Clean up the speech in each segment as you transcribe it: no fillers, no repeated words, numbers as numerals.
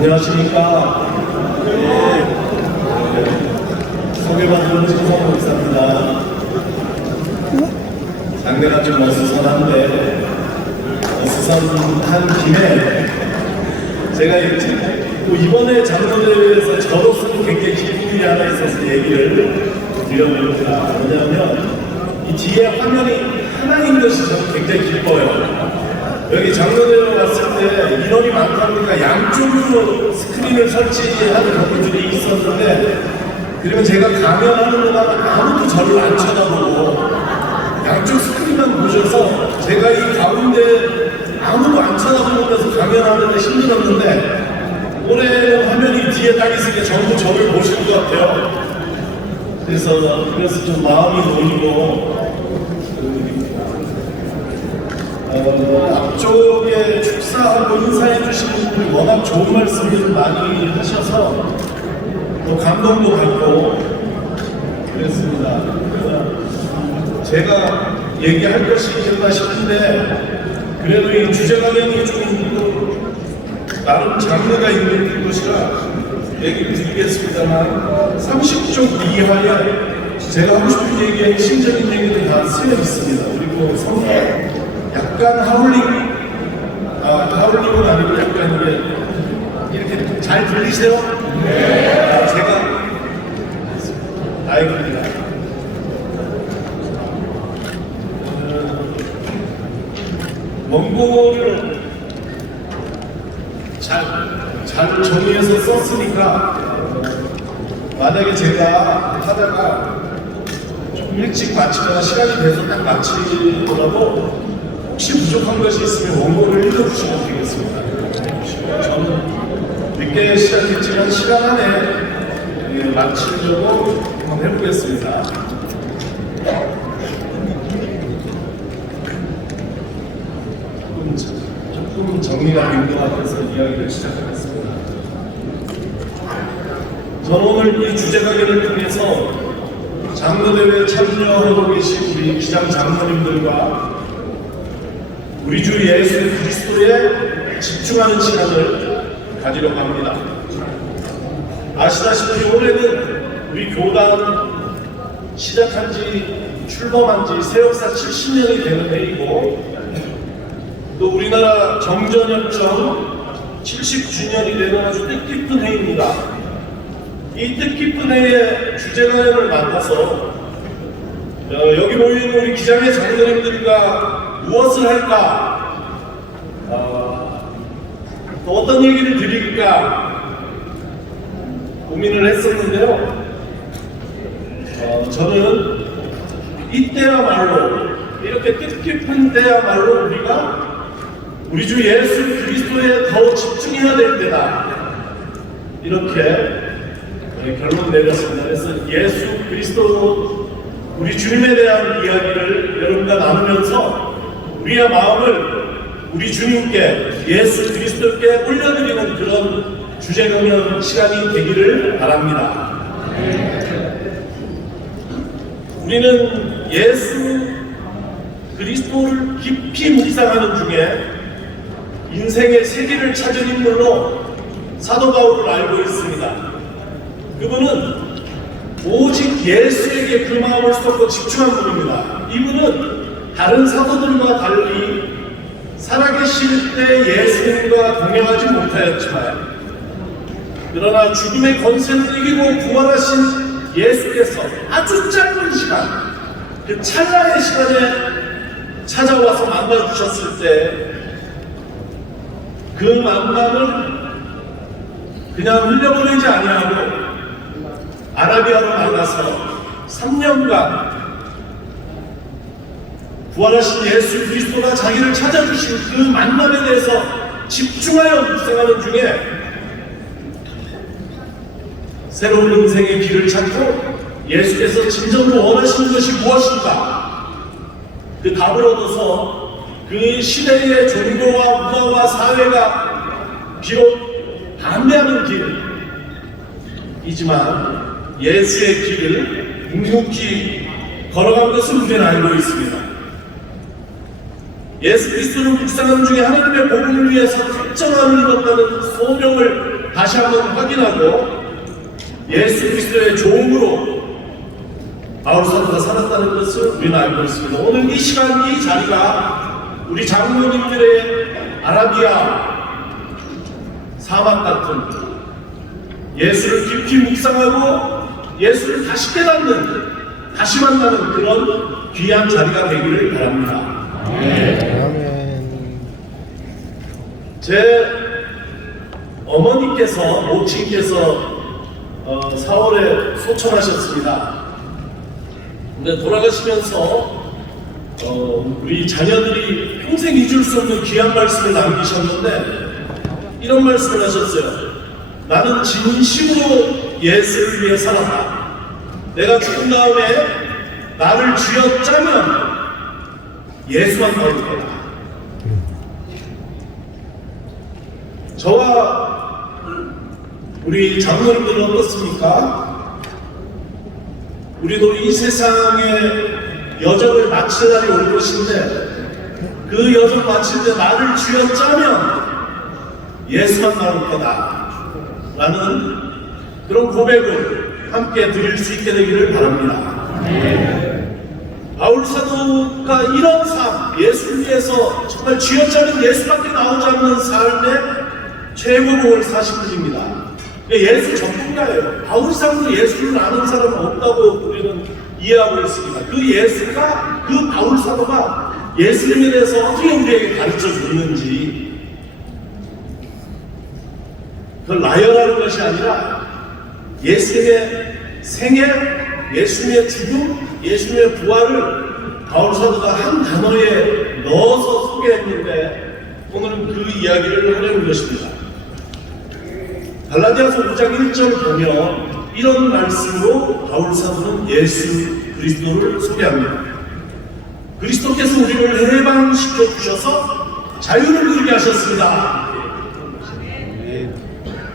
안녕하십니까. 소개받은 진성 목사입니다. 상대가 좀 어수선한데, 어수선한 김에 제가 또 이번에 장로대회에서 저로서는 굉장히 기쁨이 하나 있어서 얘기를 드려봅니다. 왜냐하면 이 뒤에 화면이 하나인 것이 저는 굉장히 기뻐요. 여기 장로대회 왔을 때 인원이 많다 보니까 양쪽으로 스크린을 설치하는 경우들이 있었는데, 그러면 제가 강연하는 동안 아무도 저를 안 쳐다보고 양쪽 스크린만 보셔서 제가 이 가운데 아무도 안 쳐다보면서 강연하는데 힘들었는데, 올해는 화면이 뒤에 딱 있으니까 전부 저를 보실 것 같아요. 그래서 좀 마음이 놓이고, 앞쪽에 축사하고 인사해 주신 분들이 워낙 좋은 말씀을 많이 하셔서 또 감동도 받고 그랬습니다. 그래서 제가 얘기할 것이 있겠다 싶은데, 그래도 이 주제 강연이 좀 나름 장르가 있는 것이라 얘기를 드리겠습니다만, 30쪽 이하에 제가 하고 싶은 얘기에 핵심적인 얘기들 다 쓰여 있습니다. 그리고 성경 약간 하울링은 아니고 약간 이렇게 잘 들리세요? 네. 제가 다행입니다. 원고를 잘 정리해서 썼으니까, 만약에 제가 하다가 좀 일찍 마치거나 시간이 돼서 딱 마치더라도 혹시 부족한 것이 있으면 원고를 읽어주시면 되겠습니다. 저는 늦게 시작했지만 시간 안에 마치려고 한번 해보겠습니다. 조금 정리가 된 것 같아서 이야기를 시작하겠습니다. 저는 오늘 이 주제 강연을 통해서 장로대회에 참여하고 계신 우리 기장 장로님들과 우리 주 예수 그리스도에 집중하는 시간을 가지려고 합니다. 아시다시피 올해는 우리 교단 시작한 지, 출범한 지 새역사 70년이 되는 해이고, 또 우리나라 정전협정 70주년이 되는 아주 뜻깊은 해입니다. 이 뜻깊은 해에 주제 강연을 맡아서 여기 모인 우리 기장의 장로님들과 무엇을 할까, 또 어떤 얘기를 드릴까 고민을 했었는데요. 저는 이때야말로, 이렇게 뜻깊은 때야말로 우리 주 예수 그리스도에 더 집중해야 될 때다, 이렇게 결론 내렸습니다. 그래서 예수 그리스도, 우리 주님에 대한 이야기를 여러분과 나누면서 우리의 마음을 우리 주님께, 예수 그리스도께 올려드리는 그런 주제 강연 시간이 되기를 바랍니다. 우리는 예수 그리스도를 깊이 묵상하는 중에 인생의 세계를 찾은 인물로 사도 바울을 알고 있습니다. 그분은 오직 예수에게 그 마음을 쏟고 집중한 분입니다. 이분은 다른 사도들과 달리 살아계실 때 예수님과 동행하지 못하였지만, 그러나 죽음의 권세를 이기고 부활하신 예수께서 아주 짧은 시간, 그 찰나의 시간에 찾아와서 만나주셨을 때, 그 만남을 그냥 흘려보내지 아니하고 아라비아로 만나서 3년간 부활하신 예수 그리스도가 자기를 찾아주신 그 만남에 대해서 집중하여 묵상하는 중에 새로운 인생의 길을 찾고 예수께서 진정으로 원하시는 것이 무엇인가, 그 답을 얻어서 그 시대의 종교와 문화와 사회가 비록 반대하는 길이지만 예수의 길을 묵묵히 걸어간 것을 우리는 알고 있습니다. 예수 그리스도를 묵상하는 중에 하나님의 복음을 위해서 특정함을 입었다는 소명을 다시 한번 확인하고 예수 그리스도의 종으로 바울 사도가 살았다는 것을 우리는 알고 있습니다. 오늘 이 시간 이 자리가 우리 장로님들의 아라비아 사막 같은 예수를 깊이 묵상하고 예수를 다시 깨닫는, 다시 만나는 그런 귀한 자리가 되기를 바랍니다. 제 어머니께서, 모친께서 4월에 소천하셨습니다. 근데 돌아가시면서 우리 자녀들이 평생 잊을 수 없는 귀한 말씀을 남기셨는데 이런 말씀을 하셨어요. 나는 진심으로 예수를 위해 살았다. 내가 죽은 다음에 나를 쥐어짜면 예수만 나올 거다. 저와 우리 장로님들은 어떻습니까? 우리도 이 세상의 여정을 마칠 날이 올 것인데 그 여정 마칠 때 나를 쥐어짜면 예수만 나올 거다 라는 그런 고백을 함께 드릴 수 있게 되기를 바랍니다. 바울 사도가 이런 삶, 예수를 위해서 정말 쥐어짜는 예수밖에 나오지 않는 삶의 최고봉을 사신 분입니다. 예수 전문가예요. 바울 사도도 예수를 아는 사람은 없다고 우리는 이해하고 있습니다. 그 예수가, 그 바울 사도가 예수님에 대해서 어떻게 우리에게 가르쳐 줬는지, 그걸 나열하는 것이 아니라 예수님의 생애, 예수님의 죽음, 예수님의 부활을 바울 사도가 한 단어에 넣어서 소개했는데 오늘은 그 이야기를 하려는 것입니다. 갈라디아서 5장 1절 보면 이런 말씀으로 바울 사도는 예수 그리스도를 소개합니다. 그리스도께서 우리를 해방시켜 주셔서 자유를 누리게 하셨습니다.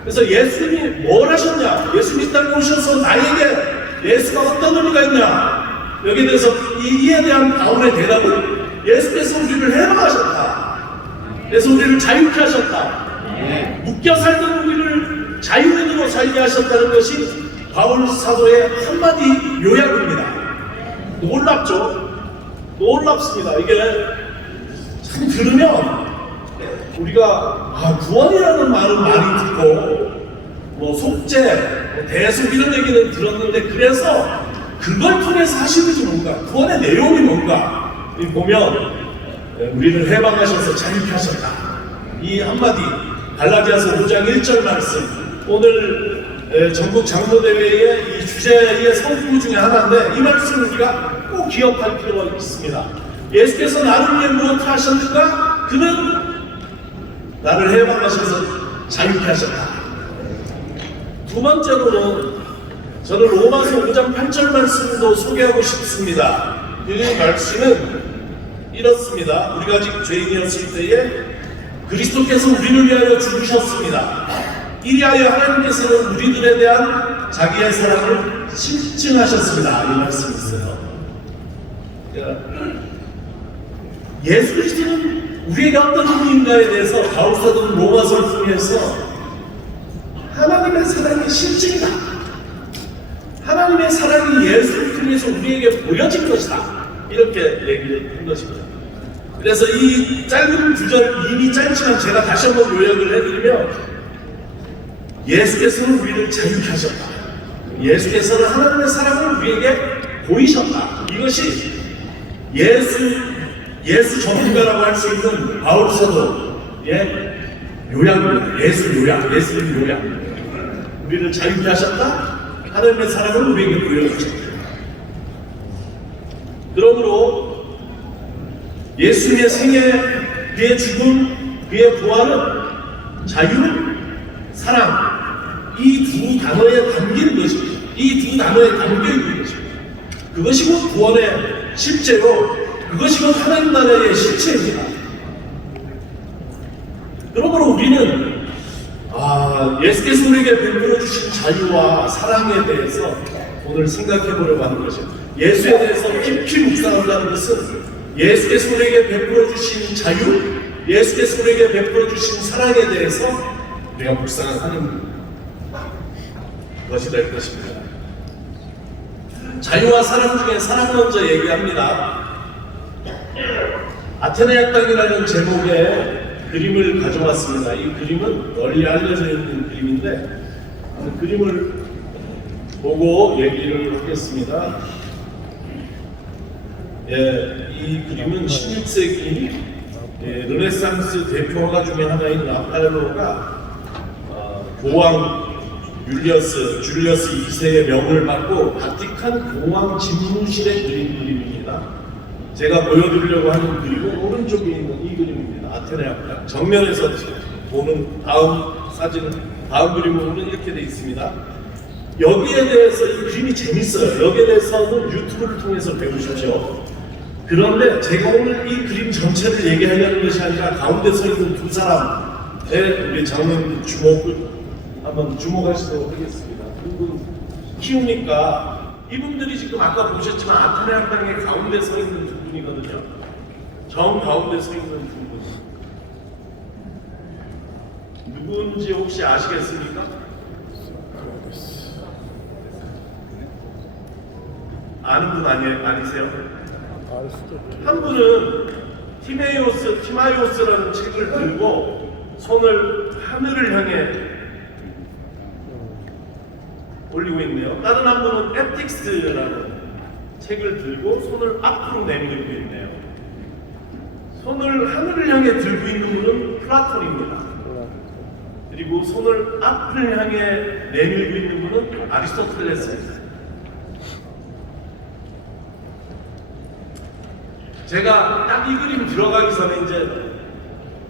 그래서 예수님이 뭘 하셨냐? 예수님이 땅에 오셔서 나에게 예수가 어떤 의미가 있냐? 여기에 대해서 이에 대한 바울의 대답은 예수께서 우리를 해방하셨다. 그래서 우리를 자유케 하셨다. 묶여 살던 우리를 자유인으로 살게 하셨다는 것이 바울 사도의 한마디 요약입니다. 놀랍죠? 놀랍습니다. 이게 참 들으면 우리가 구원이라는 말은 많이 듣고 뭐 속죄, 대속 이런 얘기는 들었는데 그래서 그걸 통해서 하시는 것이 뭔가, 구원의 내용이 뭔가 보면 우리를 해방하셔서 자유케 하셨다. 이 한마디 갈라디아서 5장 1절 말씀, 오늘 전국 장로대회의 이 주제의 성구 중에 하나인데 이 말씀을 우리가 꼭 기억할 필요가 있습니다. 예수께서 나를 위해 무엇을 하셨는가? 그는 나를 해방하셔서 자유케 하셨다. 두 번째로는 저는 로마서 5장 8절 말씀도 소개하고 싶습니다. 그 말씀은 이렇습니다. 우리가 아직 죄인이었을 때에 그리스도께서 우리를 위하여 죽으셨습니다. 이리하여 하나님께서는 우리들에 대한 자기의 사랑을 실증하셨습니다. 이 말씀이 있어요. 예수 그리스도는 우리에게 어떤 분인가에 대해서 바울 사도는 로마서를 통해서 하나님의 사랑의 실증이다. 하나님의 사랑이 예수를 통해서 우리에게 보여진 것이다. 이렇게 얘기를 한 것입니다. 그래서 이 짧은 구절, 이미 짧지만 제가 다시 한번 요약을 해드리면 예수께서는 우리를 자유케 하셨다. 예수께서는 하나님의 사랑을 우리에게 보이셨다. 이것이 예수 전문가라고 할 수 있는 바울 사도의 요약입니다. 예수 요약, 예수님 요약. 우리를 자유케 하셨다. 하나님의 사랑을 우리에게 보여주셨다. 그러므로 예수님의 생애, 그의 죽음, 그의 부활은 자유, 사랑, 이 두 단어에 담긴 것입니다. 이 두 단어에 담겨 있는 것입니다. 그것이 곧 구원의 실제로, 그것이 곧 하나님 나라의 실체입니다. 그러므로 우리는 예수께서 우리에게 베풀어 주신 자유와 사랑에 대해서 오늘 생각해 보려고 하는 것입니다. 예수에 대해서 깊이 묵상한다는 것은 예수께서 우리에게 베풀어 주신 자유, 예수께서 우리에게 베풀어 주신 사랑에 대해서 우리가 묵상하는 것이 될 것입니다. 자유와 사랑 중에 사랑 먼저 얘기합니다. 아테네 학당이라는 제목의 그림을 가져왔습니다. 이 그림은 널리 알려져 있는 그림인데 그 그림을 보고 얘기를 하겠습니다. 예, 이 그림은 16세기 르네상스 대표 화가 중에 하나인 라파엘로가 교황 줄리어스 2세의 명을 받고 바티칸 교황 집무실에 그린 그림입니다. 제가 보여드리려고 하는 그림은 오른쪽에 있는 이 그림입니다. 아테네 학당. 정면에서 보는 다음 그림으로는 이렇게 되어 있습니다. 여기에 대해서 이 그림이 재밌어요. 여기에 대해서는 유튜브를 통해서 배우십시오. 그런데 제가 오늘 이 그림 전체를 얘기하려는 것이 아니라 가운데 서 있는 두 사람의 우리 장로님들 한번 주목하시도록 하겠습니다. 이분 키우니까 이분들이 지금 아까 보셨지만 아테네 학당의 가운데 서 있는 두 분이거든요. 정 가운데 서 있는 두 분. 누군지 혹시 아시겠습니까? 아는 분 아니세요? 한 분은 티마이오스라는 책을 들고 손을 하늘을 향해 올리고 있네요. 다른 한 분은 에틱스라는 책을 들고 손을 앞으로 내밀고 있네요. 손을 하늘을 향해 들고 있는 분은 플라톤입니다. 그리고 손을 앞을 향해 내밀고 있는 분은 아리스토텔레스입니다. 제가 딱 이 그림 들어가기 전에 이제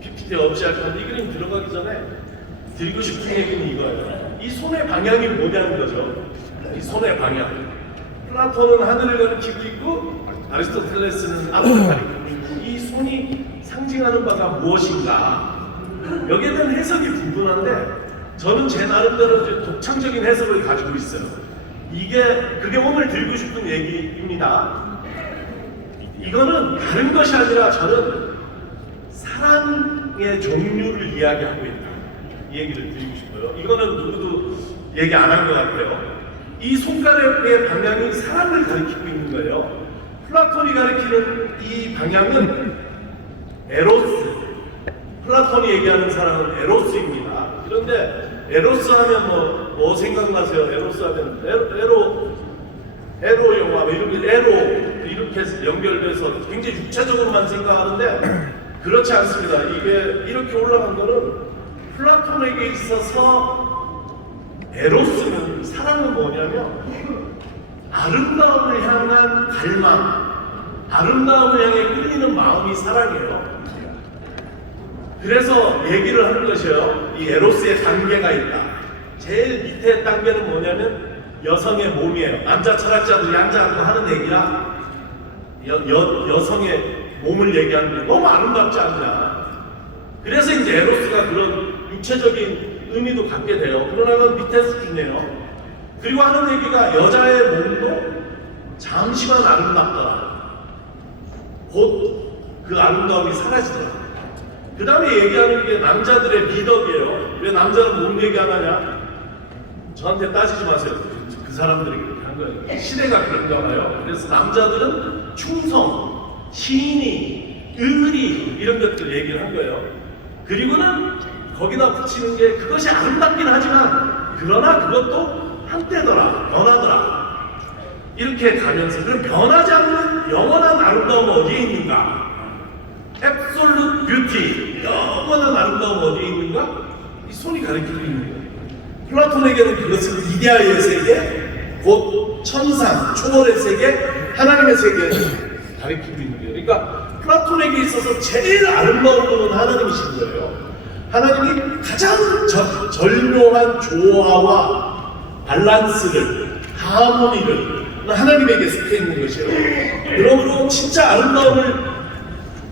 PPT 없이 할 건데 이 그림 들어가기 전에 드리고 싶은 얘기는 이거예요. 이 손의 방향이 뭐냐는 거죠. 이 손의 방향. 플라톤은 하늘을 가리키고 있고 아리스토텔레스는 앞을 가리키고 있고 이 손이 상징하는 바가 무엇인가. 여기에 대한 해석이 분분한데 저는 제 나름대로 독창적인 해석을 가지고 있어요. 그게 오늘 드리고 싶은 얘기입니다. 이거는 다른 것이 아니라 저는 사랑의 종류를 이야기하고 있다. 이 얘기를 드리고 싶어요. 이거는 누구도 얘기 안 한 것 같아요. 이 손가락의 방향이 사랑을 가리키고 있는 거예요. 플라톤이 가리키는 이 방향은 에로스. 플라톤이 얘기하는 사랑은 에로스입니다. 그런데 에로스 하면 뭐 생각나세요? 에로스 하면 에로 영화, 이렇게 연결돼서 굉장히 육체적으로만 생각하는데 그렇지 않습니다. 이게 이렇게 올라간 거는 플라톤에게 있어서 에로스는 사랑은 뭐냐면 아름다움을 향한 갈망, 아름다움을 향해 끌리는 마음이 사랑이에요. 그래서 얘기를 하는 것이에요. 이 에로스의 단계가 있다. 제일 밑에 단계는 뭐냐면 여성의 몸이에요. 남자 철학자들이 앉아서 하는 얘기야. 여성의 몸을 얘기하는 게 너무 아름답지 않냐. 그래서 이제 에로스가 그런 육체적인 의미도 갖게 돼요. 그러나 밑에 수준이에요. 그리고 하는 얘기가 여자의 몸도 잠시만 아름답더라. 곧 그 아름다움이 사라지더라. 그 다음에 얘기하는 게 남자들의 미덕이에요. 왜 남자는 몸 얘기 안 하냐? 저한테 따지지 마세요. 그 사람들이 그렇게 한 거예요. 시대가 그런가 봐요. 그래서 남자들은 충성, 신의, 의리 이런 것들 얘기를 한 거예요. 그리고는 거기다 붙이는 게 그것이 아름답긴 하지만 그러나 그것도 한때더라, 변하더라. 이렇게 가면서 그럼 변하지 않는 영원한 아름다움은 어디에 있는가? Absolute beauty, 영원한 아름다움은 어디에 있는가? 이 손이 가리키고 있는 거예요. 플라톤에게는 그것은 이데아의 세계, 곧 천상, 초월의 세계, 하나님의 세계를 가리키고 있는 거예요. 그러니까 플라톤에게 있어서 제일 아름다운 분은 하나님이신 거예요. 하나님이 가장 절묘한 조화와 밸런스를, 하모니를 하나님에게 속해 있는 것이에요. 그러므로 진짜 아름다움을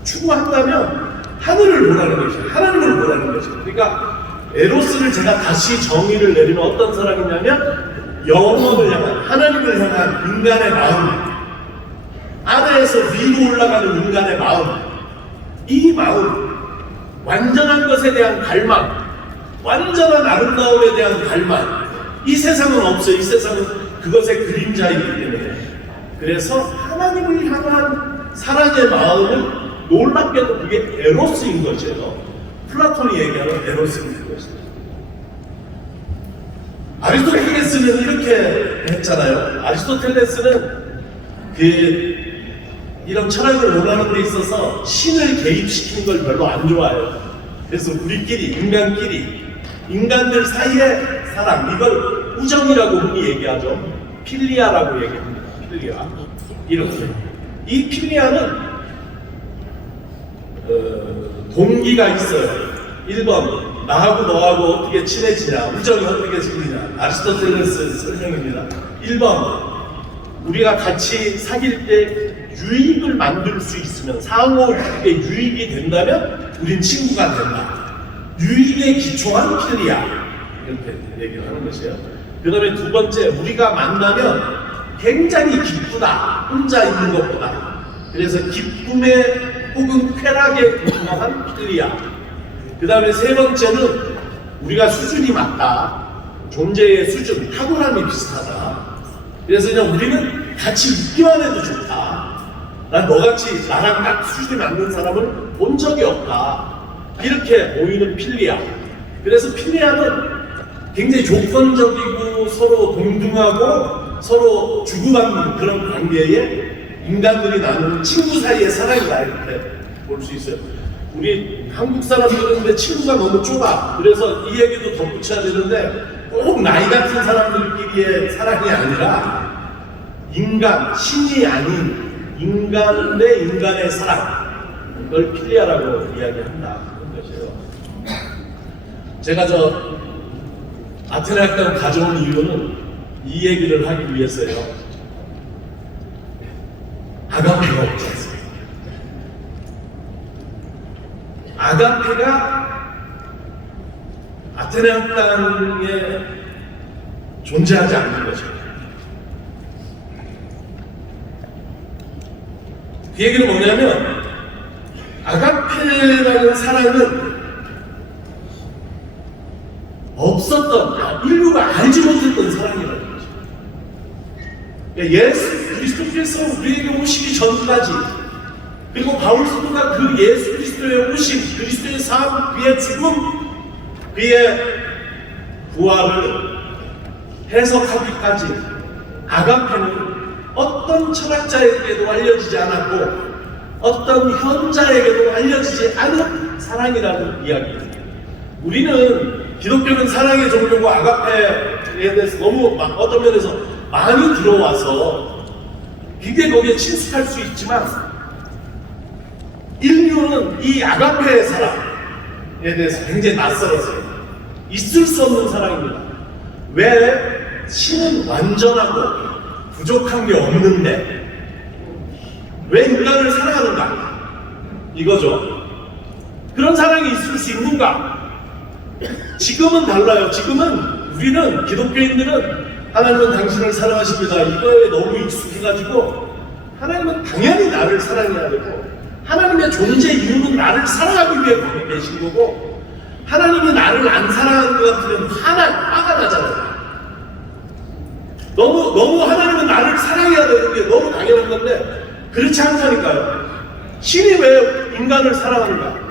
추구한다면 하늘을 보라는 것이에요. 하나님을 보라는 것이에요. 그러니까 에로스를 제가 다시 정의를 내리면 어떤 사람이냐면 영혼을 향한, 하나님을 향한 인간의 마음, 아래에서 위로 올라가는 인간의 마음, 이 마음, 완전한 것에 대한 갈망, 완전한 아름다움에 대한 갈망. 이 세상은 없어요. 이 세상은 그것의 그림자이기 때문에. 그래서 하나님을 향한 사랑의 마음은 놀랍게도 그게 에로스인 것이에요. 플라톤이 얘기하는 에로스인 것이에요. 아리스토텔레스는 이렇게 했잖아요. 아리스토텔레스는 이런 철학을 논하는 데 있어서 신을 개입시키는 걸 별로 안 좋아해요. 그래서 우리끼리, 인간들 사이의 사랑, 이걸 우정이라고 흔히 얘기하죠. 필리아라고 얘기합니다. 필리아. 이렇게. 이 필리아는 동기가 있어요. 1번, 나하고 너하고 어떻게 친해지냐, 우정이 어떻게 생기냐. 아리스토텔레스 설명입니다. 1번, 우리가 같이 사귈 때 유익을 만들 수 있으면, 상호의 유익이 된다면 우린 친구가 된다. 유익에 기초한 필리아, 이렇게 얘기를 하는 것이에요. 그 다음에 두 번째, 우리가 만나면 굉장히 기쁘다, 혼자 있는 것보다. 그래서 기쁨에 혹은 쾌락에 근거한 필리아. 그 다음에 세 번째는 우리가 수준이 맞다, 존재의 수준, 탁월함이 비슷하다. 그래서 그냥 우리는 같이 있기만 해도 좋다. 난 너같이 나랑 딱 수준이 맞는 사람을 본 적이 없다. 이렇게 보이는 필리아. 그래서 필리아는 굉장히 조건적이고 서로 동등하고 서로 주고받는 그런 관계에 인간들이 나누는 친구 사이의 사랑이다, 이렇게 볼 수 있어요. 우리 한국 사람들은 근데 친구가 너무 좁아. 그래서 이 얘기도 덧붙여야 되는데, 꼭 나이 같은 사람들끼리의 사랑이 아니라 인간, 신이 아닌 인간 대 인간의 사랑, 그걸 필리아라고 이야기한다, 그런 것이에요. 제가 아테네 학당을 가져온 이유는 이 얘기를 하기 위해서요. 아가페가 없지 않습니까? 아가페가 아테네 학당에 존재하지 않는 거죠. 그 얘기는 뭐냐면, 아가페라는 사랑은 없었던, 인류가 알지 못했던 사랑이라는 거죠. 예수 그리스도께서 우리에게 오시기 전까지, 그리고 바울 사도가 그 예수 그리스도의 오심, 그리스도의 삶, 그의 죽음, 그의 부활을 해석하기까지 아가페는 어떤 철학자에게도 알려지지 않았고 어떤 현자에게도 알려지지 않은 사랑이라는 이야기입니다. 우리는 기독교는 사랑의 종교고 아가페에 대해서 너무 어떤 면에서 많이 들어와서 굉장히 거기에 친숙할 수 있지만, 인류는 이 아가페의 사랑에 대해서 굉장히 낯설었어요. 있을 수 없는 사랑입니다. 왜 신은 완전하고 부족한 게 없는데 왜 인간을 사랑하는가? 이거죠. 그런 사랑이 있을 수 있는가? 지금은 달라요. 지금은 우리는, 기독교인들은 하나님은 당신을 사랑하십니다, 이거에 너무 익숙해가지고 하나님은 당연히 나를 사랑해야 되고, 하나님의 존재 이유는 나를 사랑하기 위해 거기 계신 거고, 하나님이 나를 안 사랑하는 것 같으면 화가 나잖아요. 너무 하나님은 나를 사랑해야 되는 게 너무 당연한 건데 그렇지 않다니까요. 신이 왜 인간을 사랑하는가?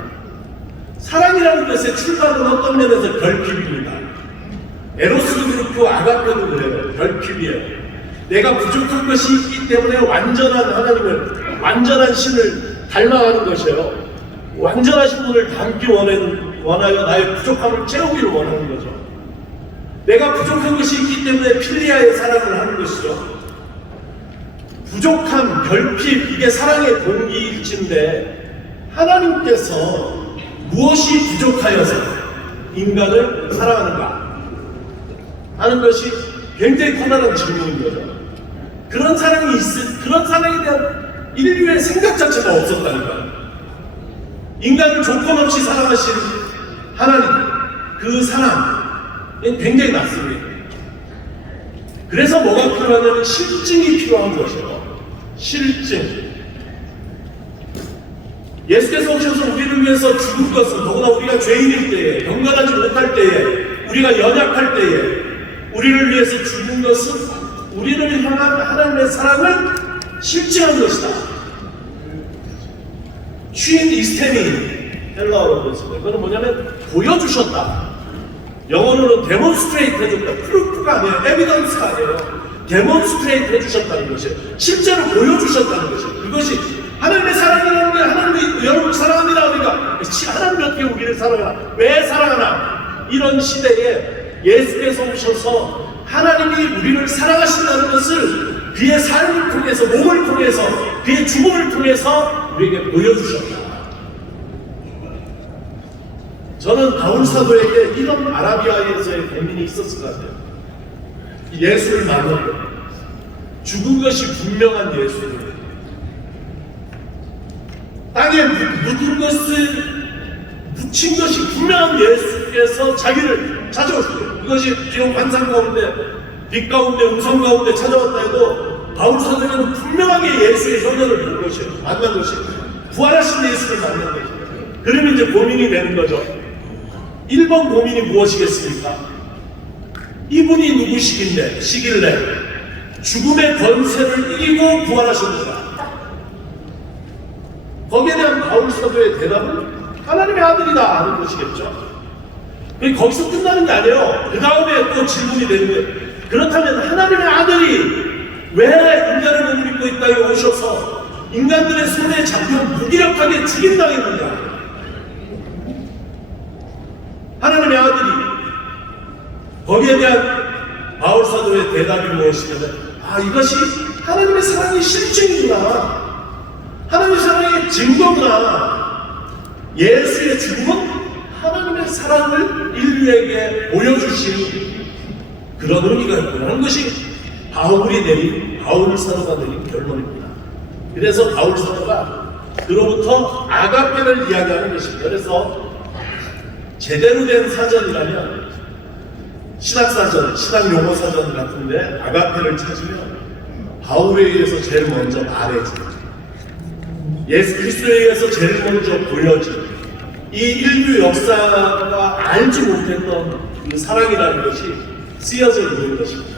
사랑이라는 것의 출발은 어떤 면에서 결핍입니다. 에로스도 그렇고 아가페도 그래요. 결핍이에요. 내가 부족한 것이 있기 때문에 완전한 하나님을, 완전한 신을 닮아가는 것이에요. 완전하신 분을 닮기 원하여 나의 부족함을 채우기를 원하는 거죠. 내가 부족한 것이 있기 때문에 필리아의 사랑을 하는 것이죠. 부족함, 결핍, 이게 사랑의 동기일진데, 하나님께서 무엇이 부족하여서 인간을 사랑하는가 하는 것이 굉장히 커다란 질문인 거죠. 그런 사랑이 그런 사랑에 대한 인류의 생각 자체가 없었다니까요. 인간을 조건 없이 사랑하신 하나님, 그 사랑 굉장히 낮습니다. 그래서 뭐가 필요하냐면 실증이 필요한 것이에요. 실증. 예수께서 오셔서 우리를 위해서 죽은 것은, 더구나 우리가 죄인일 때에, 경건하지 못할 때에 우리가 연약할 때에 우리를 위해서 죽은 것은 우리를 향한 하나님의 사랑을 실증한 것이다. 쉰 이스테미 헬라어로 그랬습니다. 이거는 뭐냐면 보여주셨다. 영어로는 데몬스트레이트 해줬다. 프루프가 아니에요. 에비던스가 아니에요. 데몬스트레이트 해주셨다는 것이에요. 실제로 보여주셨다는 것이에요. 그것이 하나님의 사랑이라는 게 하나님이 여러분을 사랑합니다. 우리가 하나님이 어떻게 우리를 사랑하나? 왜 사랑하나? 이런 시대에 예수께서 오셔서 하나님이 우리를 사랑하신다는 것을 그의 삶을 통해서, 몸을 통해서, 그의 죽음을 통해서 우리에게 보여주셨다. 저는 바울 사도에게 이런 아라비아에서의 고민이 있었을 것 같아요. 예수를 만나고 죽은 것이 분명한 예수를, 땅에 묻은 것을 묻힌 것이 분명한 예수께서 자기를 찾아오셨어요. 그것이 비록 환상 가운데, 빛 가운데, 음성 가운데 찾아왔다 해도 바울 사도는 분명하게 예수의 현현을 본 것이에요. 만난 것이에요. 부활하신 예수를 만난 것이에요. 그러면 이제 고민이 되는 거죠. 1번 고민이 무엇이겠습니까? 이분이 누구시길래 죽음의 권세를 이기고 부활하셨는가? 거기에 대한 바울 사도의 대답은 하나님의 아들이다 하는 것이겠죠. 거기서 끝나는 게 아니에요. 그 다음에 또 질문이 되는 거예요. 그렇다면 하나님의 아들이 왜 인간의 몸을 입고 이 땅에 오셔서 인간들의 손에 잡혀 무기력하게 죽임당했느냐? 하나님의 아들이, 거기에 대한 바울 사도의 대답이 무엇이냐면, 이것이 하나님의 사랑의 실증이구나, 하나님의 사랑의 증거구나. 예수의 죽음은 하나님의 사랑을 인류에게 보여주신 그런 의미가 있구나 하는 것이 바울 사도가 내린 결론입니다. 그래서 바울 사도가 그로부터 아가페를 이야기하는 것입니다. 그래서 제대로 된 사전이라면 신학사전, 신학용어사전 같은데 아가페를 찾으면 바울에 의해서 제일 먼저 말해져요. 예수 그리스도에 의해서 제일 먼저 보여진 이 인류 역사가 알지 못했던 그 사랑이라는 것이 쓰여져 있는 것입니다.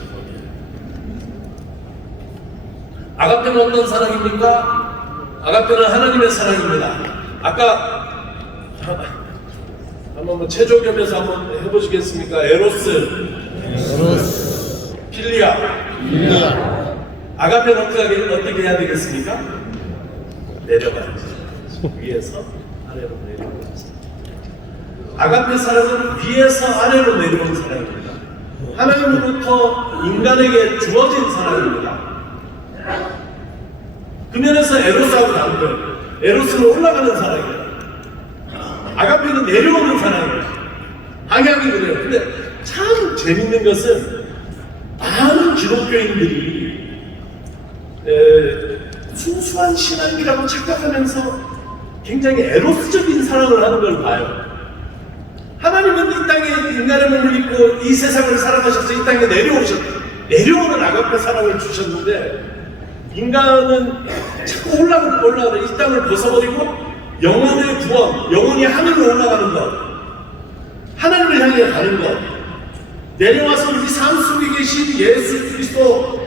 아가페는 어떤 사랑입니까? 아가페는 하나님의 사랑입니다. 아까 한번 체조겸해서 한번 해보시겠습니까? 에로스, 필리아. 아가페는 어떻게 해야 되겠습니까? 내려가야죠. 위에서 아래로 내려가야죠. 아가페 사랑은 위에서 아래로 내려온 사랑입니다. 하나님으로부터 인간에게 주어진 사랑입니다. 그 면에서 에로스하고 다른 거예요. 에로스는 올라가는 사랑이에요. 아가페는 내려오는 사랑이에요. 방향이 그래요. 근데 참 재밌는 것은 많은 기독교인들이 순수한 신앙이라고 착각하면서 굉장히 에로스적인 사랑을 하는 걸 봐요. 하나님은 이 땅에 인간의 몸을 입고 이 세상을 살아가셔서 이 땅에 내려오는 아가페 사랑을 주셨는데, 인간은 자꾸 올라가 이 땅을 벗어버리고 영혼의 구원, 영혼이 하늘로 올라가는 것, 하나님을 향해 가는 것, 내려와서 우리 삶 속에 계신 예수 그리스도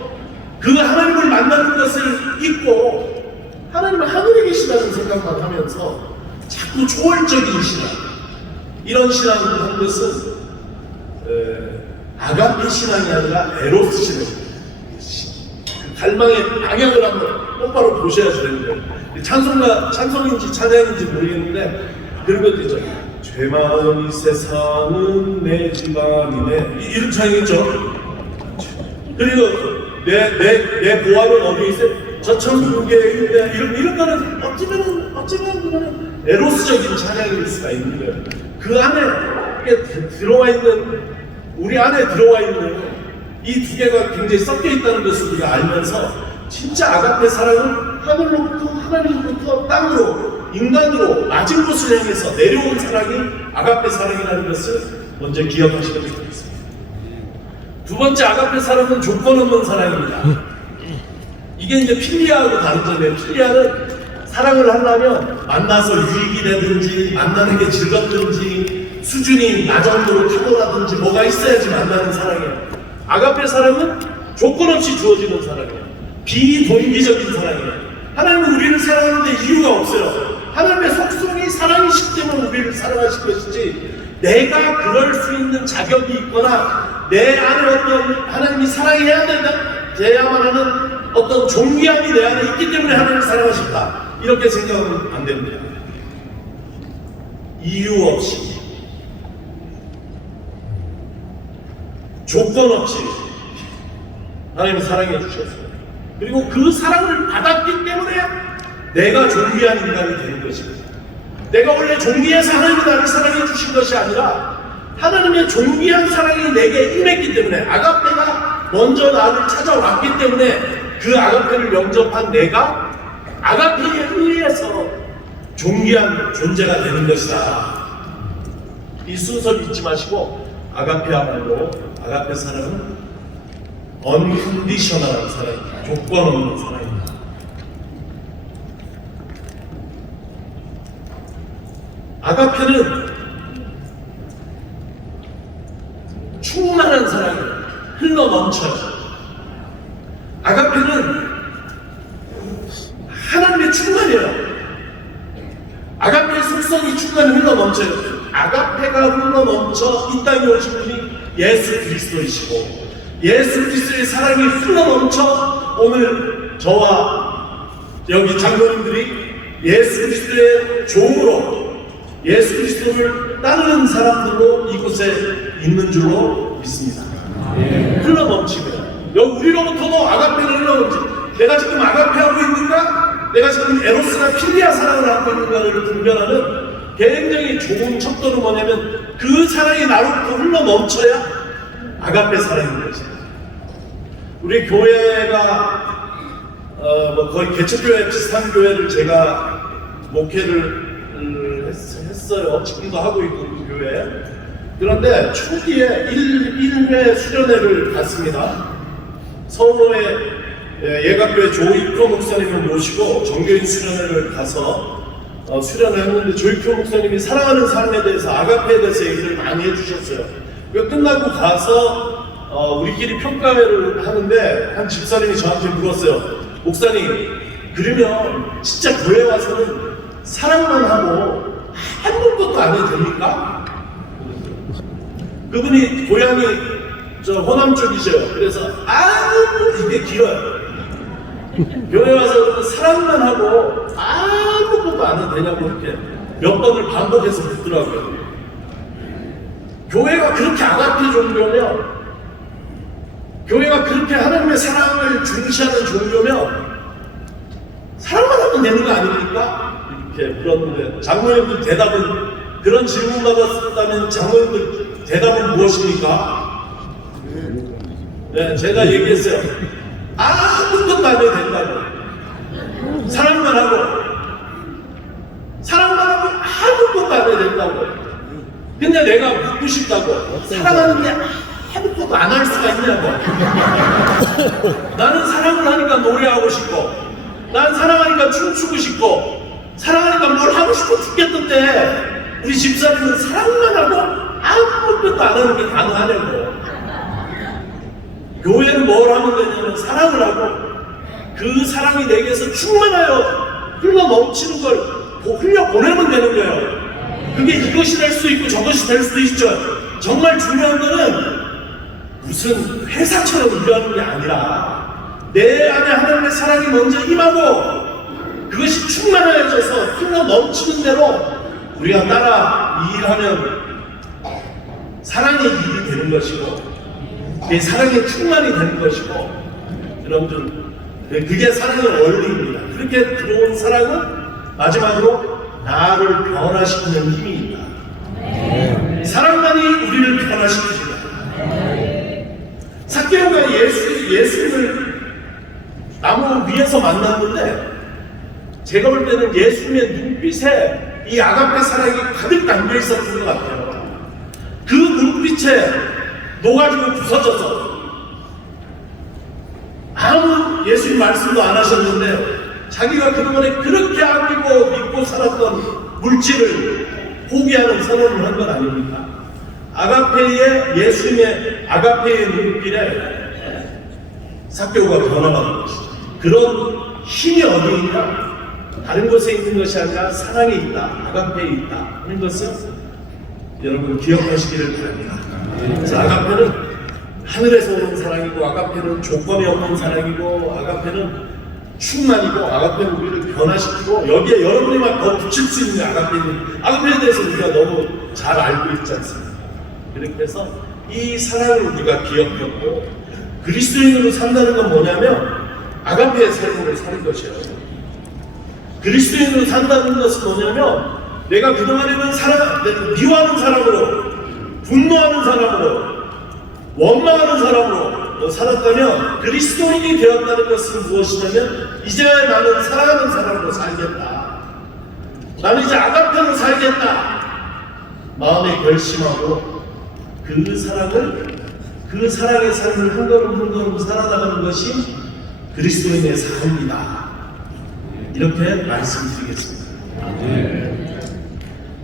그 하나님을 만나는 것을 잊고 하나님은 하늘에 계시다는 생각만 하면서 자꾸 초월적인 신앙, 이런 신앙을 하는 것은 아가페 신앙이 아니라 에로스 신앙입니다. 갈망의 방향을 한번 똑바로 보셔야 되는 거예요. 찬송인지 찬양인지 모르겠는데 그런 것도 있죠. 죄 많은 이 세상은 내 지방이네, 이런 찬양이죠. 그리고 내 보화는 어디 있어요? 저 천국에 있는데, 이런 거는 어쩌면 그거는 에로스적인 찬양일 수가 있는 거예요. 그 안에 들어와 있는, 우리 안에 들어와 있는 이 두 개가 굉장히 섞여 있다는 것을 우리가 알면서 진짜 아가페 사랑은 하늘로부터, 하나님으로부터 땅으로, 인간으로 낮은 곳을 향해서 내려온 사랑이 아가페 사랑이라는 것을 먼저 기억하시면 좋겠습니다. 두 번째 아가페 사랑은 조건 없는 사랑입니다. 이게 이제 필리아하고 다른 점이에요. 필리아는 사랑을 하려면 만나서 유익이 되든지, 만나는 게 즐겁든지, 수준이 낮정도로 탁월하든지 뭐가 있어야지 만나는 사랑이에요. 아가페 사랑은 조건 없이 주어지는 사랑이에요. 비동기적인 사랑이에요. 하나님은 우리를 사랑하는데 이유가 없어요. 하나님의 속성이 사랑이시기 때문에 우리를 사랑하실 것이지, 내가 그럴 수 있는 자격이 있거나 내 안에 어떤 하나님이 사랑해야 돼야만 하는 어떤 존귀함이 내 안에 있기 때문에 하나님을 사랑하셨다, 이렇게 생각하면 안 됩니다. 이유 없이, 조건 없이 하나님은 사랑해 주셨어요. 그리고 그 사랑을 받았기 때문에 내가 존귀한 인간이 되는 것입니다. 내가 원래 존귀해서 하나님이 나를 사랑해 주신 것이 아니라 하나님의 존귀한 사랑이 내게 임했기 때문에, 아가페가 먼저 나를 찾아왔기 때문에 그 아가페를 영접한 내가 아가페에 의해서 존귀한 존재가 되는 것이다. 이 순서를 잊지 마시고, 아가페야말로, 아가페 사랑은 언컨디셔널한 사랑입니다. 조건 없는 사랑입니다. 아가페는 충만한 사랑이 흘러 넘쳐요. 아가페는 하나님의 충만이에요. 아가페의 속성이 충만히 흘러 넘쳐요. 아가페가 흘러 넘쳐 이 땅에 오신 분이 예수 그리스도이시고, 예수 그리스도의 사랑이 흘러 넘쳐 오늘 저와 여기 장로님들이 예수 그리스도의 종으로, 예수 그리스도를 따르는 사람들로 이곳에 있는 줄로 믿습니다. 흘러 넘치고요. 여기 우리로부터도 아가페를 흘러 넘치고, 내가 지금 아가페하고 있는가, 내가 지금 에로스나 필리아 사랑을 하고 있는가를 분별하는 굉장히 좋은 척도는 뭐냐면, 그 사랑이 나로부터 흘러 넘쳐야 아가페 사랑인 거죠. 우리 교회가 거의 개척교회 비슷한 교회를 제가 목회를 했어요. 지금도 하고 있고 그 교회. 그런데 초기에 1회 수련회를 갔습니다. 서울에 예가교회 조익표 목사님을 모시고 정교인 수련회를 가서 수련을 했는데, 조익표 목사님이 사랑하는 삶에 대해서, 아가페에 대해서 얘기를 많이 해주셨어요. 끝나고 가서 우리끼리 평가회를 하는데 한 집사님이 저한테 물었어요. 목사님, 그러면 진짜 교회 와서는 사랑만 하고 아무것도 안 해도 됩니까? 그분이 고향이 저 호남 쪽이셔요. 그래서 이게 길어요. 교회 와서 사랑만 하고 아무것도 안 해도 되냐고 이렇게 몇 번을 반복해서 묻더라고요. 교회가 그렇게 아가페 종교면, 교회가 그렇게 하나님의 사랑을 중시하는 종교면 사랑만 하면 되는 거 아닙니까? 이렇게 물었는데, 장로님들 대답은, 그런 질문 받았다면 장로님들 대답은 무엇입니까? 네, 제가 얘기했어요. 아무것도 안 해도 된다고. 사랑만 하고 아무것도 안 해도 된다고. 근데 내가 묻고 싶다고, 사랑하는데 아무것도 안 할 수가 있냐고. 나는 사랑을 하니까 노래하고 싶고, 난 사랑하니까 춤추고 싶고, 사랑하니까 뭘 하고 싶어 죽겠던데, 우리 집사님은 사랑만 하고 아무것도 안 하는 게 가능하냐고. 교회는 뭘 하면 되냐면, 사랑을 하고 그 사랑이 내게서 충만하여 흘러 넘치는 걸 흘려보내면 되는 거예요. 그게 이것이 될 수 있고 저것이 될 수도 있죠. 정말 중요한 거는 무슨 회사처럼 일하는 게 아니라, 내 안에 하나님의 사랑이 먼저 임하고 그것이 충만해져서 흘러 넘치는 대로 우리가 따라 일하면 사랑의 일이 되는 것이고, 그게 사랑의 충만이 되는 것이고, 여러분들, 그게 사랑의 원리입니다. 그렇게 들어온 사랑은 마지막으로 나를 변화시키는 힘이 있다. 사랑만이 우리를 변화시키십니다. 삭개오가 예수님을 나무 위에서 만났는데, 제가 볼 때는 예수님의 눈빛에 이 아가페 사랑이 가득 담겨 있었던 것 같아요. 그 눈빛에 녹아지고 부서져서 아무 예수님 말씀도 안 하셨는데, 자기가 그동안에 그렇게 아끼고 믿고 살았던 물질을 포기하는 선언을 한 건 아닙니까? 아가페의 예수님의 아가페의 눈길에 삭개오가 변화받은 것이죠. 그런 힘이 어디 있냐? 다른 곳에 있는 것이 아니라 사랑에 있다, 아가페에 있다 하는 것을 여러분 기억하시기를 바랍니다. 그래서 아가페는 하늘에서 오는 사랑이고, 아가페는 조건이 없는 사랑이고, 아가페는 충만이고, 아가페는 우리를 변화시키고, 여기에 여러분이 막 더 붙일 수 있는 아가페에 대해서 우리가 너무 잘 알고 있지 않습니까? 그렇게 해서 이 사랑을 우리가 기억하고, 그리스도인으로 산다는 건 뭐냐면 아가페의 삶을 사는 것이에요. 그리스도인으로 산다는 것은 뭐냐면 내가 그동안에는 미워하는 사람으로, 분노하는 사람으로, 원망하는 사람으로 살았다면 그리스도인이 되었다는 것은 무엇이냐면 이제 나는 사랑하는 사람으로 살겠다, 나는 이제 아가페로 살겠다 마음에 결심하고 그 사랑의 삶을 한 걸음 한 걸음 살아나가는 것이 그리스도인의 삶이다, 이렇게 말씀드리겠습니다.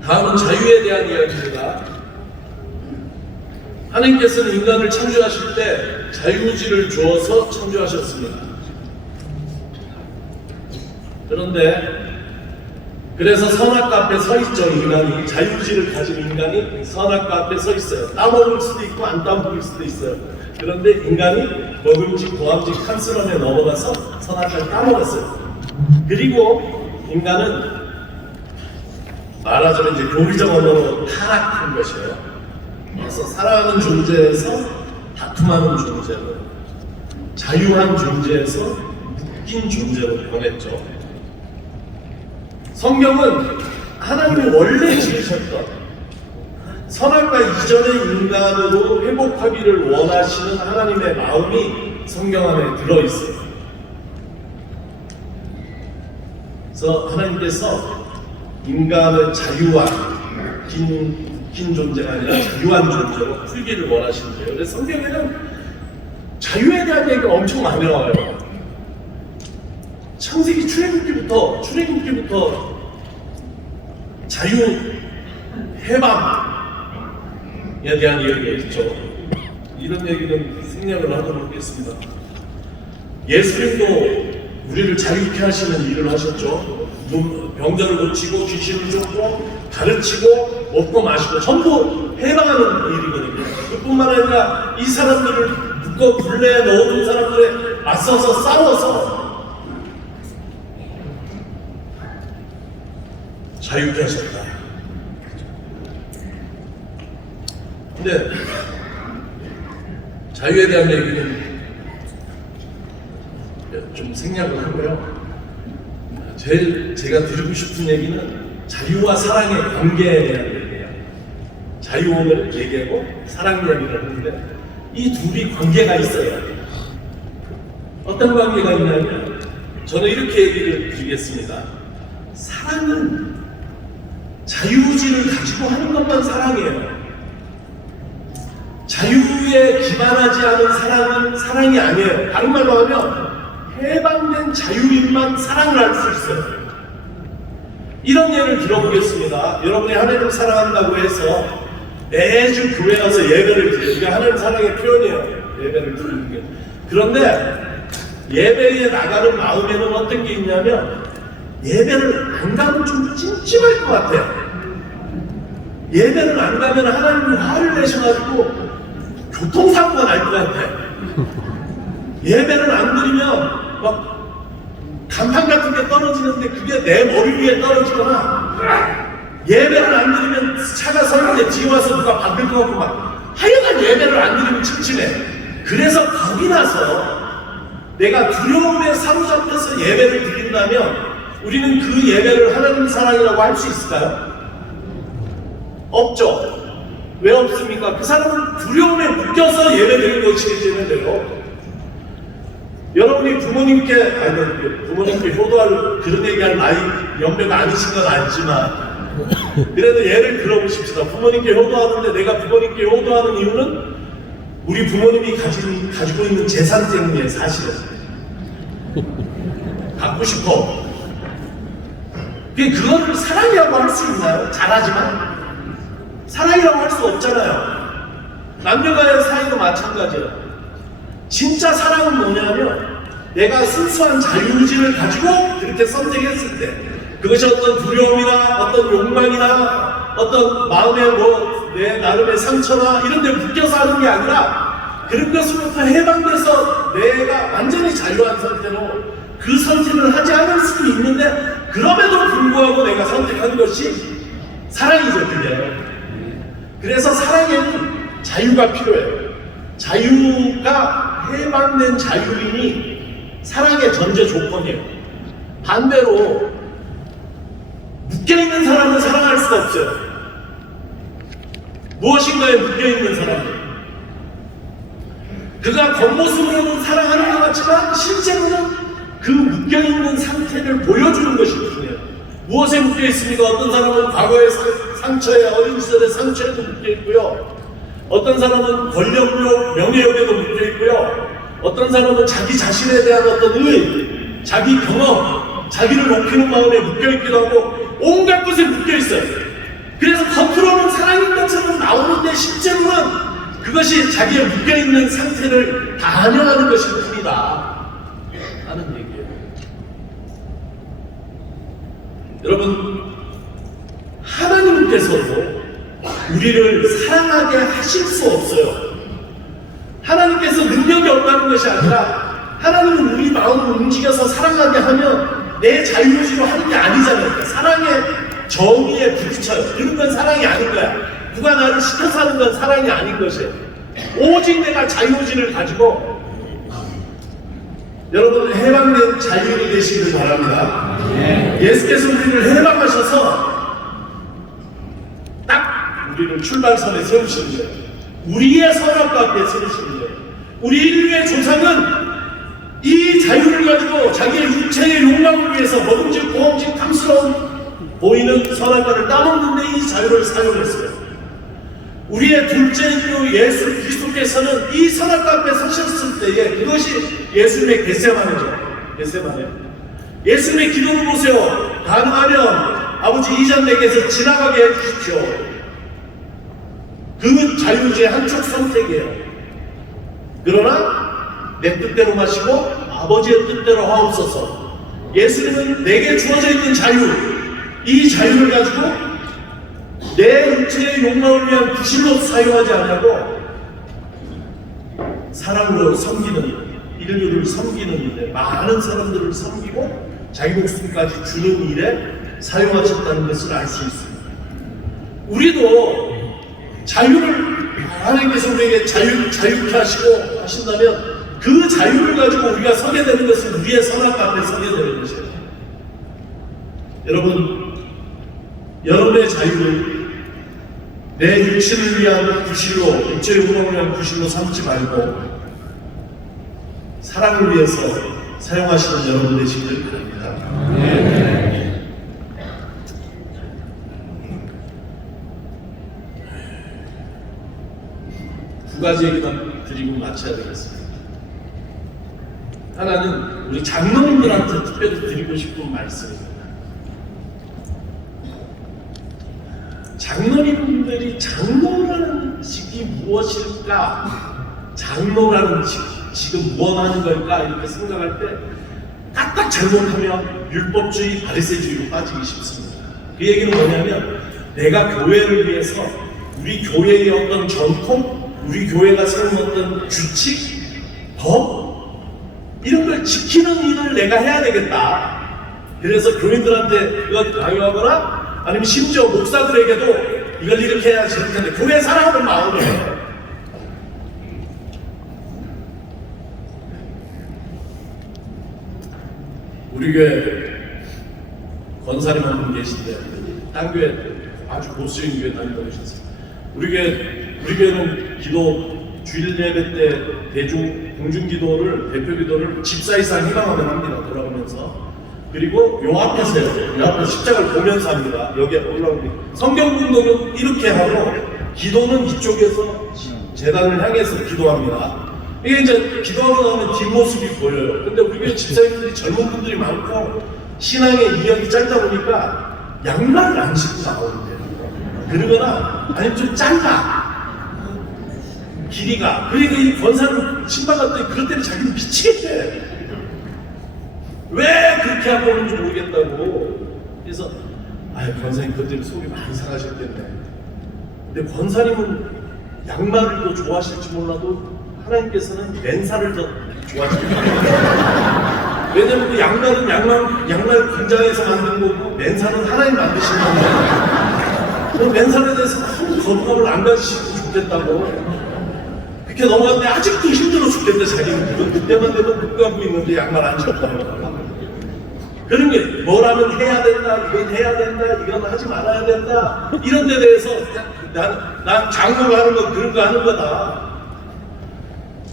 다음은 자유에 대한 이야기입니다. 하나님께서는 인간을 창조하실 때 자유의지를 주어서 창조하셨습니다. 그래서 선악과 앞에 서 있죠. 인간이, 자유의지를 가진 인간이 선악과 앞에 서 있어요. 따먹을 수도 있고 안 따먹을 수도 있어요. 그런데 인간이 먹음직 보암직 한스럼에 넘어가서 선악과를 따먹었어요. 그리고 인간은 말하자면 이제 교리적 언어로 타락한 것이에요. 그래서 사랑하는 존재에서 다툼하는 존재로, 자유한 존재에서 묶인 존재로 변했죠. 성경은 하나님이 원래 지으셨던 선악과 이전의 인간으로 회복하기를 원하시는 하나님의 마음이 성경 안에 들어있어요. 그래서 하나님께서 인간을 자유한, 긴 존재가 아니라 자유한 존재로 풀기를 원하시는데요. 그래서 성경에는 자유에 대한 얘기가 엄청 많이 나와요. 창세기 출애굽기부터 자유, 해방에 대한 이야기가 있죠. 이런 얘기는 생략을 하도록 하겠습니다. 예수님도 우리를 자유케 하시는 일을 하셨죠. 병자를 고치고, 귀신을 쫓고, 가르치고, 먹고 마시고 전부 해방하는 일이거든요. 그뿐만 아니라 이 사람들을 묶어 굴레에 넣어둔 사람들에 맞서서 싸워서 자유케 하셨다. 근데 자유에 대한 얘기는 좀 생략을 하고요. 제일 제가 드리고 싶은 얘기는 자유와 사랑의 관계에 대한 얘기예요. 자유를 얘기하고 사랑 이야기를 하는데 이 둘이 관계가 있어요. 어떤 관계가 있냐면 저는 이렇게 얘기를 드리겠습니다. 사랑은 자유의지를 가지고 하는 것만 사랑이에요. 자유에 기반하지 않은 사랑은 사랑이 아니에요. 다른 말로 하면 해방된 자유인만 사랑을 할 수 있어요. 이런 예를 들어보겠습니다. 여러분이 하나님을 사랑한다고 해서 매주 교회 가서 예배를 드려요. 이게 하나님 사랑의 표현이에요. 예배를 드리는 게. 그런데 예배에 나가는 마음에는 어떤 게 있냐면 예배를 안 가면 좀 찜찜할 것 같아요. 예배를 안 가면 하나님이 화를 내셔가지고 교통사고가 날 것 같아요. 예배를 안 드리면 막 간판 같은 게 떨어지는데 그게 내 머리 위에 떨어지거나, 예배를 안 드리면 차가 서 있는데 뒤에 와서 누가 바뀔 것 같고 막 하여간 예배를 안 드리면 침침해. 그래서 겁이 나서 내가 두려움에 사로잡혀서 예배를 드린다면 우리는 그 예배를 하나님 사랑이라고 할 수 있을까요? 없죠. 왜 없습니까? 그 사람은 두려움에 묶여서 예배 드리는 것이기 때문에요. 여러분이 부모님께 효도할 그런 얘기할 나이 연배가 아니신 건 알지만 그래도 예를 들어보십시다. 부모님께 효도하는데 내가 부모님께 효도하는 이유는 우리 부모님이 가지고 있는 재산 때문이에요. 사실은 갖고 싶어. 그거를 사랑이라고 할 수 있나요? 잘하지만 사랑이라고 할 수 없잖아요. 남녀간의 사이도 마찬가지예요. 진짜 사랑은 뭐냐면 내가 순수한 자유의지를 가지고 그렇게 선택했을 때 그것이 어떤 두려움이나 어떤 욕망이나 어떤 마음의 내 나름의 상처나 이런 데 묶여서 하는 게 아니라 그런 것으로부터 해방돼서 내가 완전히 자유한 상태로 그 선택을 하지 않을 수도 있는데 그럼에도 불구하고 내가 선택한 것이 사랑이죠. 그게. 그래서 사랑에는 자유가 필요해요. 자유가 해방된 자유인이 사랑의 전제 조건이에요. 반대로 묶여있는 사람은 사랑할 수가 없어요. 무엇인가에 묶여있는 사람은 그가 겉모습으로는 사랑하는 것 같지만 실제로는 그 묶여있는 상태를 보여주는 것이 중요해요. 무엇에 묶여있습니까? 어떤 사람은 과거의 상처에 어린 시절의 상처에도 묶여있고요. 어떤 사람은 권력욕, 명예욕에도 묶여있고요. 어떤 사람은 자기 자신에 대한 어떤 의, 자기 경험, 자기를 높이는 마음에 묶여있기도 하고 온갖 것에 묶여있어요. 그래서 겉으로는 사랑인 것처럼 나오는데 실제로는 그것이 자기의 묶여있는 상태를 반영하는 것일 뿐이다 하는 얘기예요. 여러분, 하나님께서도 우리를 사랑하게 하실 수 없어요. 하나님께서 능력이 없다는 것이 아니라 하나님은 우리 마음을 움직여서 사랑하게 하면 내 자유의지로 하는 게 아니잖아요. 그러니까 사랑의 정의에 부딪혀요. 그런 건 사랑이 아닌 거야. 누가 나를 시켜서 하는 건 사랑이 아닌 것이에요. 오직 내가 자유의지를 가지고 여러분 해방된 자유인이 되시길 바랍니다. 예수께서 우리를 해방하셔서 딱 우리를 출발선에 세우시는 거예요. 우리의 선악과 앞에 세우시는 거예요. 우리 인류의 조상은 이 자유를 가지고 자기의 육체의 욕망을 위해서 먹음직, 보험직, 탐스러운 보이는 선악과를 따먹는데 이 자유를 사용했어요. 우리의 둘째 인류 예수 그리스도께서는 이 선악과 앞에 서셨을 때에 그것이 예수님의 겟세마네죠. 겟세마네. 예수님의 기도를 보세요. 가능하면 아버지 이 잔 내게서 지나가게 해주십시오. 그 자유의지의 한쪽 선택이에요. 그러나 내 뜻대로 마시고 아버지의 뜻대로 하옵소서. 예수님은 내게 주어져 있는 자유, 이 자유를 가지고 내 육체의 욕망을 위한 부실로 사용하지 않냐고 사랑으로 섬기는 인류를 섬기는 일에 많은 사람들을 섬기고 자기 목숨까지 주는 일에 사용하셨다는 것을 알 수 있습니다. 우리도 자유를 하나님께서 우리에게 자유케 하시고 하신다면 그 자유를 가지고 우리가 서게 되는 것은 우리의 선악 앞에 서게 되는 것이에요. 여러분의 자유를 내 육신을 위한 부실로, 육체의 욕망을 위한 부실로 삼지 말고 사랑을 위해서 사용하시는 여러분 되시길 바랍니다. 두 가지 얘기만 드리고 마쳐야 되겠습니다. 하나는 우리 장로님들한테 특별히 드리고 싶은 말씀입니다. 장로님들이 장로라는 직이 무엇일까? 장로라는 직, 지금 무엇 하는 걸까? 이렇게 생각할 때 까딱 잘못하면 율법주의, 바리새주의로 빠지기 쉽습니다. 그 얘기는 뭐냐면 내가 교회를 위해서 우리 교회의 어떤 전통, 우리 교회가 세운 어떤 규칙, 법 이런 걸 지키는 일을 내가 해야 되겠다. 그래서 교인들한테 그걸 강요하거나 아니면 심지어 목사들에게도 이걸 이렇게 해야지 이렇게 하는데 교회 사랑하는 마음이에요. 우리 교회 권사님 한 분 계신데 딴 교회 아주 보수적인 교회 다니고 계셨어요. 우리 교회는 기도 주일 예배 때 공중 기도를 대표 기도를 집사이상 희망하면 합니다. 돌아오면서. 그리고 요 앞에서요. 요 앞에 십자가를 보면서 합니다. 여기에 올라오는 성경 공동은 이렇게 하고 기도는 이쪽에서 제단을 향해서 기도합니다. 이게 이제 기도하고 나오면 뒷모습이 보여요. 근데 우리 교회 집사님들이 젊은 분들이 많고 신앙의 이력이 짧다 보니까 양말을 안 신고 나오는데요. 그러거나 아니면 좀 짧아 길이가. 그리고 이 권사는 신방 갔더니 그것 때문에 자기는 미치겠대. 왜 그렇게 하고 오는지 모르겠다고. 그래서 권사님 그것 때문에 속이 많이 상하셨겠네. 근데 권사님은 양말을 더 좋아하실지 몰라도 하나님께서는 맨살을 더 좋아하십니다. 왜냐면 그 양말은 양말 공장에서 만든 거고 맨살은 하나님 만드신 건데 그 맨살에 대해서 큰 거부감을 안 가지시고 좋겠다고 그렇게 넘어갔는데 아직도 힘들어 죽겠대. 자기는 그때만 되면 눈 감고 있는데 양말 안 신고 그런 게 뭐라면 해야 된다, 이건 해야 된다, 이건 하지 말아야 된다 이런 데 대해서 난 장로가 하는 거 그런 거 하는 거다.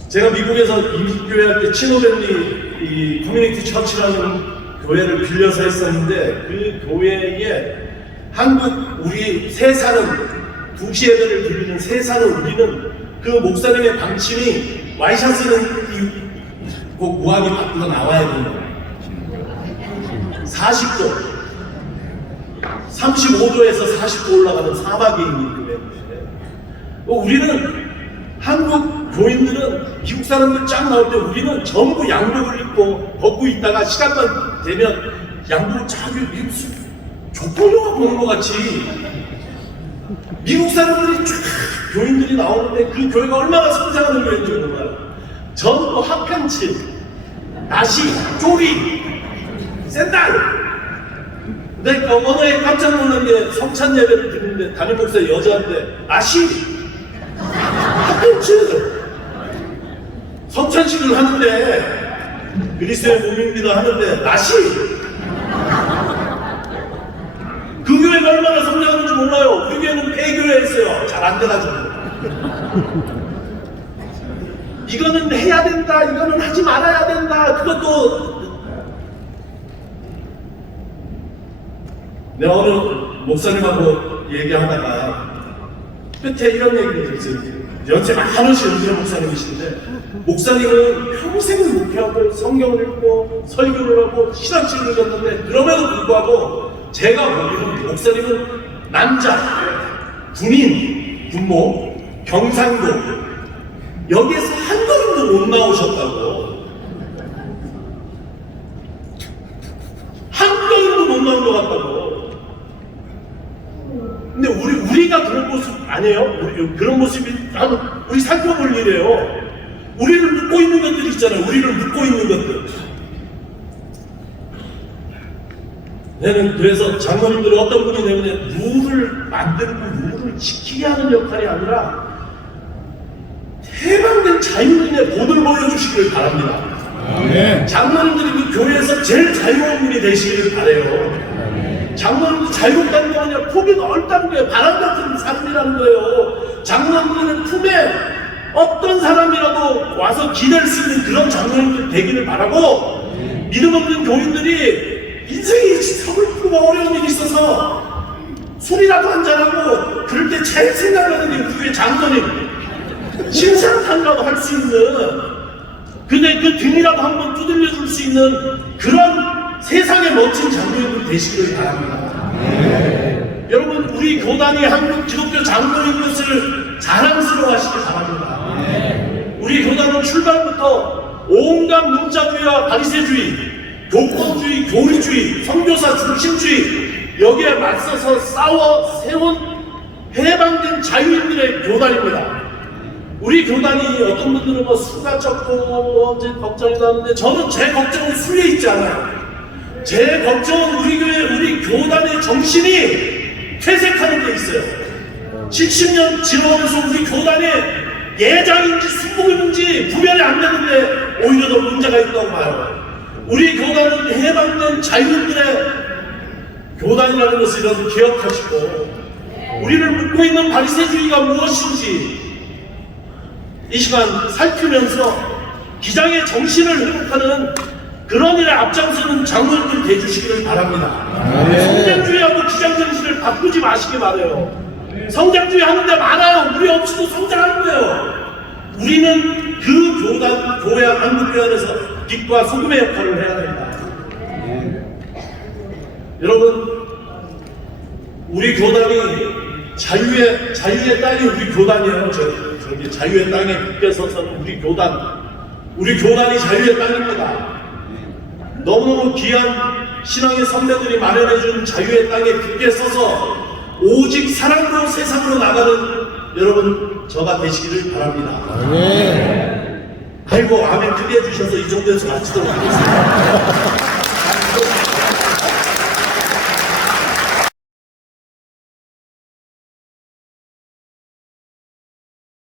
제가 미국에서 임신교회 할 때 치노밸리 이 커뮤니티 처치라는 교회를 빌려서 했었는데 그 교회에 한국 우리 세사는 두시 예배를 드리는 세사는 우리는 그 목사님의 방침이 와이셔츠는 그 무하기 밖으로 나와야 된다. 40도 35도에서 40도 올라가는 사막에 있는 교회인데 우리는 한국 교인들은 미국 사람들 쫙 나올 때 우리는 전부 양복을 입고 벗고 있다가 시간만 되면 양복을 쫙 입고 조폭영화 보는 것 같이 미국 사람들이 쫙 교인들이 나오는데 그 교회가 얼마나 성장하는 교회인지 몰라요. 전부 핫팬츠, 나시, 쪼리, 샌들. 근데 어느 해 깜짝 놀란 게 성찬 예배를 드리는데 담임 목사 여자인데 나시, 핫팬츠. 성찬식을 하는데 그리스도의 몸입니다 하는데 나시. 그 교회가 얼마나 성장하는지 몰라요. 우리 교회는 폐교회였어요. 잘 안 돼가지고. 이거는 해야 된다, 이거는 하지 말아야 된다. 그것도 내가 어느 목사님하고 얘기하다가 끝에 이런 얘기를 들었어요. 연세 많으신 은재 목사님이신데 목사님은 평생 목회하고 성경을 읽고 설교를 하고 신학책을 읽었는데 그럼에도 불구하고 제가 보기에는 목사님은 남자, 군인, 군모, 경상도 여기에서 한 걸음도 못 나오셨다고. 한 걸음도 못 나온 것 같다고. 근데 우리가 그런 모습 아니에요? 그런 모습이 우리 살펴볼 일이에요. 우리를 묶고 있는 것들 있잖아요. 우리를 묶고 있는 것들. 내는 그래서 장로님들이 어떤 분이 되면 룰을 만들고 룰을 지키게 하는 역할이 아니라 해방된 자유인의 본을 보여주시기를 바랍니다. 네. 장로님들이 그 교회에서 제일 자유로운 분이 되시기를 바라요. 장로님도 자유롭다는 게 아니라 폭이 넓다는 거예요. 바람 같은 삶이라는 거예요. 장로님들은 품에 어떤 사람이라도 와서 기댈 수 있는 그런 장로님들 되기를 바라고 믿음 없는 교인들이 인생이 서글프고 어려운 일이 있어서 술이라도 한잔하고 그럴 때 제일 생각나는 게 우리 교회 장로님 신상탄이라도 할 수 있는 근데 그 등이라도 한번 두들려 줄 수 있는 그런 세상의 멋진 장로님들 되시기를 바랍니다. 네. 여러분 우리 교단이 한국 기독교 장로인 것을 자랑스러워 하시기 바랍니다. 네. 우리 교단은 출발부터 온갖 문자주의와 바리새주의 교권주의, 교리주의, 선교사 중심주의 여기에 맞서서 싸워 세운 해방된 자유인들의 교단입니다. 우리 교단이 어떤 분들은 수가 적고 이제 걱정이 나는데 저는 제 걱정은 수에 있지 않아요. 제 걱정은 우리 교회, 우리 교단의 정신이 퇴색하는 데 있어요. 70년 지나면서 우리 교단의 예장인지 순복음인지 구별이 안 되는데 오히려 더 문제가 있다고 봐요. 우리 교단은 해방된 자유인들의 교단이라는 것을 여러분 기억하시고 우리를 묶고 있는 바리새주의가 무엇인지 이 시간 살피면서 기장의 정신을 회복하는 그런 일에 앞장서는 장로님들 되주시기를 바랍니다. 성장주의하고 기장 정신을 바꾸지 마시기 바라요. 성장주의 하는데 많아요. 우리 없이도 성장하는 거예요. 우리는 그 교단, 교회, 한국교회 안에서 빛과 소금의 역할을 해야 됩니다. 여러분, 우리 교단이 자유의 땅이 우리 교단이에요. 저기 자유의 땅에 굳게 서서는 우리 교단이 자유의 땅입니다. 너무너무 귀한 신앙의 선배들이 마련해준 자유의 땅에 굳게 서서 오직 사랑으로 세상으로 나가는 여러분 저가 되시기를 바랍니다. 아이고 아멘 크게 해주셔서 이 정도에서 마치도록 하겠습니다.